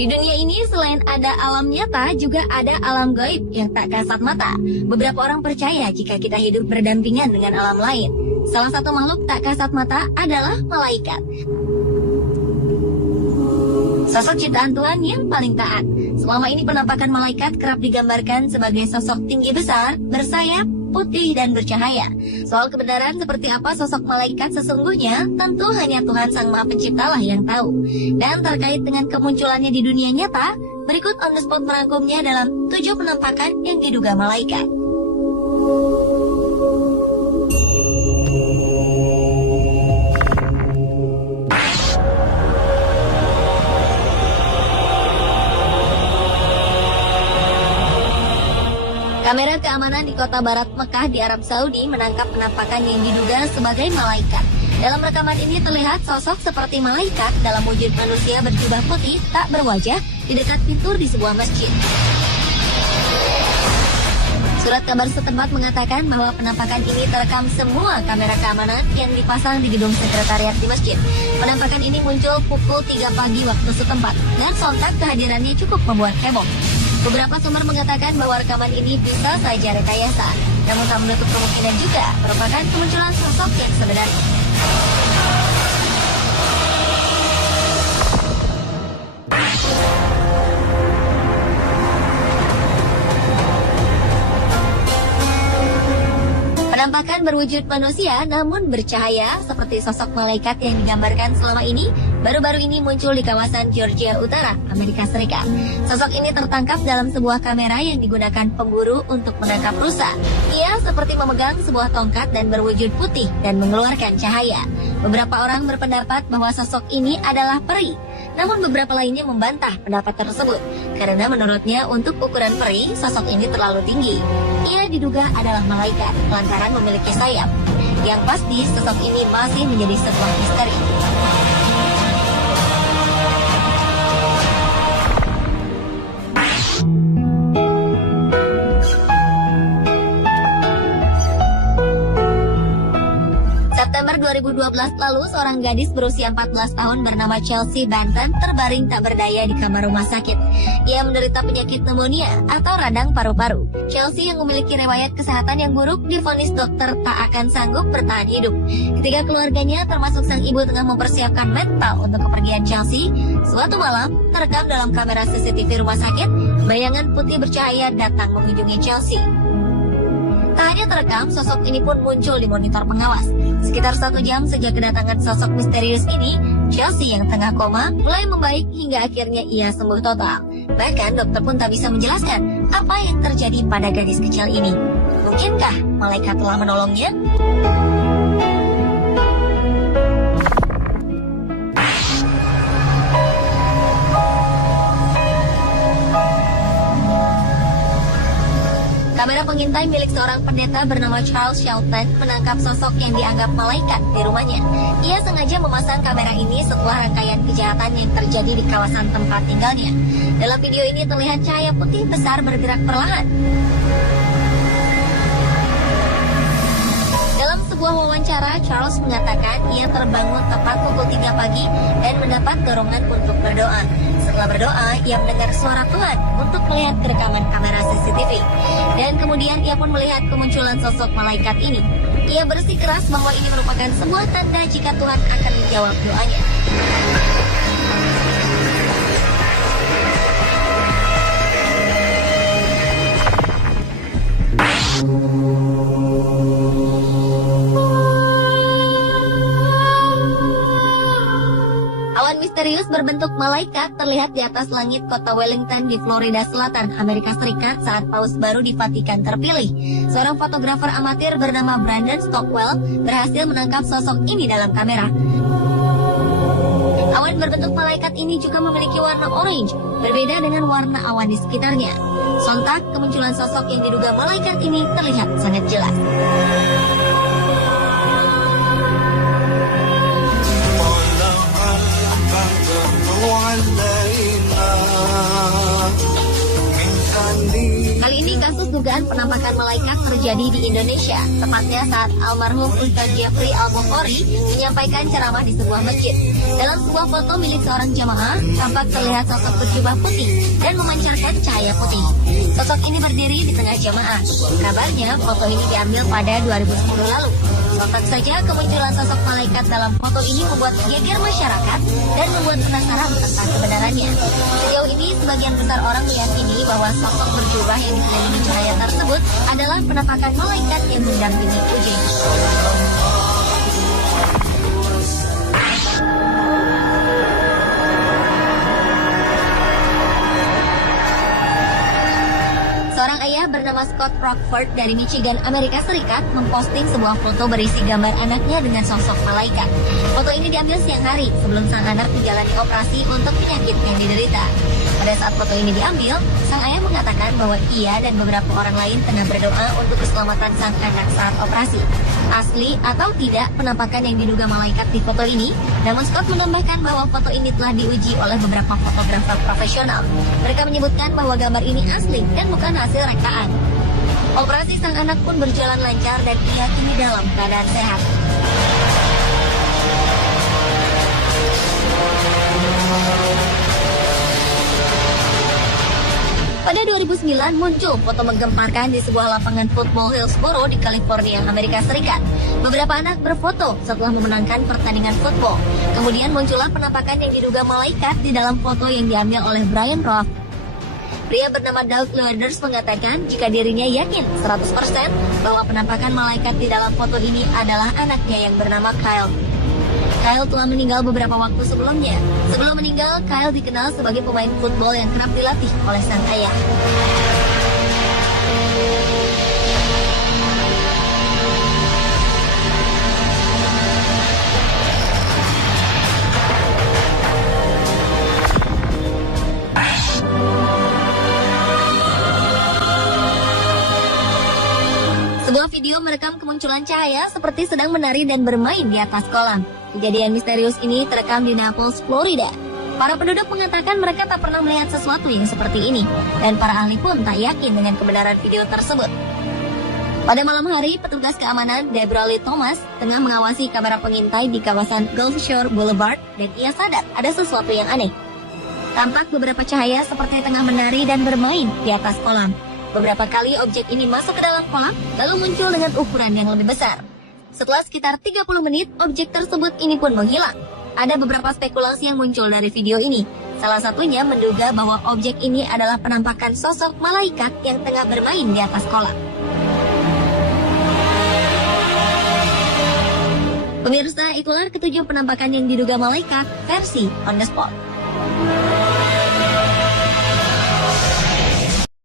Di dunia ini selain ada alam nyata, juga ada alam gaib yang tak kasat mata. Beberapa orang percaya jika kita hidup berdampingan dengan alam lain. Salah satu makhluk tak kasat mata adalah malaikat. Sosok ciptaan Tuhan yang paling taat. Selama ini penampakan malaikat kerap digambarkan sebagai sosok tinggi besar, bersayap, putih dan bercahaya. Soal kebenaran seperti apa sosok malaikat sesungguhnya, tentu hanya Tuhan Sang Maha Pencipta lah yang tahu. Dan terkait dengan kemunculannya di dunia nyata, berikut On The Spot merangkumnya dalam 7 penampakan yang diduga malaikat. Kamera keamanan di kota barat Mekah di Arab Saudi menangkap penampakan yang diduga sebagai malaikat. Dalam rekaman ini terlihat sosok seperti malaikat dalam wujud manusia berjubah putih tak berwajah di dekat pintu di sebuah masjid. Surat kabar setempat mengatakan bahwa penampakan ini terekam semua kamera keamanan yang dipasang di gedung sekretariat di masjid. Penampakan ini muncul pukul 3 pagi waktu setempat dan sontak kehadirannya cukup membuat heboh. Beberapa sumber mengatakan bahwa rekaman ini bisa saja rekayasa, namun tak menutup kemungkinan juga merupakan kemunculan sosok yang sebenarnya. Penampakan berwujud manusia namun bercahaya seperti sosok malaikat yang digambarkan selama ini baru-baru ini muncul di kawasan Georgia Utara, Amerika Serikat. Sosok ini tertangkap dalam sebuah kamera yang digunakan pemburu untuk menangkap rusa. Ia seperti memegang sebuah tongkat dan berwujud putih dan mengeluarkan cahaya. Beberapa orang berpendapat bahwa sosok ini adalah peri. Namun beberapa lainnya membantah pendapat tersebut karena menurutnya untuk ukuran peri, sosok ini terlalu tinggi. Ia diduga adalah malaikat lantaran memiliki sayap. Yang pasti sosok ini masih menjadi sebuah misteri. September 2012 lalu, seorang gadis berusia 14 tahun bernama Chelsea Benton terbaring tak berdaya di kamar rumah sakit. Ia menderita penyakit pneumonia atau radang paru-paru. Chelsea yang memiliki riwayat kesehatan yang buruk divonis dokter tak akan sanggup bertahan hidup. Ketika keluarganya termasuk sang ibu tengah mempersiapkan mental untuk kepergian Chelsea, suatu malam terekam dalam kamera CCTV rumah sakit, bayangan putih bercahaya datang mengunjungi Chelsea. Tak hanya terekam, sosok ini pun muncul di monitor pengawas. Sekitar 1 jam sejak kedatangan sosok misterius ini, Chelsea yang tengah koma mulai membaik hingga akhirnya ia sembuh total. Bahkan dokter pun tak bisa menjelaskan apa yang terjadi pada gadis kecil ini. Mungkinkah malaikat telah menolongnya? Kamera pengintai milik seorang pendeta bernama Charles Shelton menangkap sosok yang dianggap malaikat di rumahnya. Ia sengaja memasang kamera ini setelah rangkaian kejahatan yang terjadi di kawasan tempat tinggalnya. Dalam video ini terlihat cahaya putih besar bergerak perlahan. Dalam sebuah wawancara, Charles mengatakan ia terbangun tepat pukul 3 pagi dan mendapat dorongan untuk berdoa. Setelah berdoa, ia mendengar suara Tuhan untuk melihat rekaman kamera CCTV. Dan kemudian ia pun melihat kemunculan sosok malaikat ini. Ia bersikeras bahwa ini merupakan sebuah tanda jika Tuhan akan menjawab doanya. Misterius berbentuk malaikat terlihat di atas langit kota Wellington di Florida Selatan, Amerika Serikat saat paus baru di Vatikan terpilih. Seorang fotografer amatir bernama Brandon Stockwell berhasil menangkap sosok ini dalam kamera. Awan berbentuk malaikat ini juga memiliki warna orange, berbeda dengan warna awan di sekitarnya. Sontak, kemunculan sosok yang diduga malaikat ini terlihat sangat jelas. Kali ini kasus kasus dugaan penampakan malaikat terjadi di Indonesia, tepatnya saat almarhum Ustaz Jeffrey Al-Bukhari menyampaikan ceramah di sebuah masjid. Dalam sebuah foto milik seorang jamaah, tampak terlihat sosok berjubah putih dan memancarkan cahaya putih. Sosok ini berdiri di tengah jamaah. Kabarnya, foto ini diambil pada 2010 lalu. Sontak saja kemunculan sosok malaikat dalam foto ini membuat geger masyarakat dan membuat penasaran tentang kebenarannya. Sejauh ini, sebagian besar orang meyakini bahwa sosok berjubah yang dikelilingi cahaya tersebut adalah penampakan malaikat yang mendampingi Uji. Seorang ayah bernama Scott Rockford dari Michigan, Amerika Serikat memposting sebuah foto berisi gambar anaknya dengan sosok malaikat. Foto ini diambil siang hari sebelum sang anak menjalani operasi untuk penyakit yang diderita. Pada saat foto ini diambil, sang ayah mengatakan bahwa ia dan beberapa orang lain tengah berdoa untuk keselamatan sang anak saat operasi. Asli atau tidak penampakan yang diduga malaikat di foto ini, namun Scott menambahkan bahwa foto ini telah diuji oleh beberapa fotografer profesional. Mereka menyebutkan bahwa gambar ini asli dan bukan hasil rekaan. Operasi sang anak pun berjalan lancar dan ia kini dalam keadaan sehat. Pada 2009 muncul foto menggemparkan di sebuah lapangan football Hillsboro di California, Amerika Serikat. Beberapa anak berfoto setelah memenangkan pertandingan football. Kemudian muncullah penampakan yang diduga malaikat di dalam foto yang diambil oleh Brian Roth. Pria bernama Doug Loaders mengatakan jika dirinya yakin 100% bahwa penampakan malaikat di dalam foto ini adalah anaknya yang bernama Kyle. Kyle telah meninggal beberapa waktu sebelumnya. Sebelum meninggal, Kyle dikenal sebagai pemain football yang kerap dilatih oleh sang ayah. Sebuah video merekam kemunculan cahaya seperti sedang menari dan bermain di atas kolam. Kejadian misterius ini terekam di Naples, Florida. Para penduduk mengatakan mereka tak pernah melihat sesuatu yang seperti ini, dan para ahli pun tak yakin dengan kebenaran video tersebut. Pada malam hari, petugas keamanan Deborah Lee Thomas tengah mengawasi kamera pengintai di kawasan Gulf Shore Boulevard, dan ia sadar ada sesuatu yang aneh. Tampak beberapa cahaya seperti tengah menari dan bermain di atas kolam. Beberapa kali objek ini masuk ke dalam kolam, lalu muncul dengan ukuran yang lebih besar. Setelah sekitar 30 menit, objek tersebut ini pun menghilang. Ada beberapa spekulasi yang muncul dari video ini. Salah satunya menduga bahwa objek ini adalah penampakan sosok malaikat yang tengah bermain di atas kolam. Pemirsa, itulah ketujuh penampakan yang diduga malaikat versi On The Spot.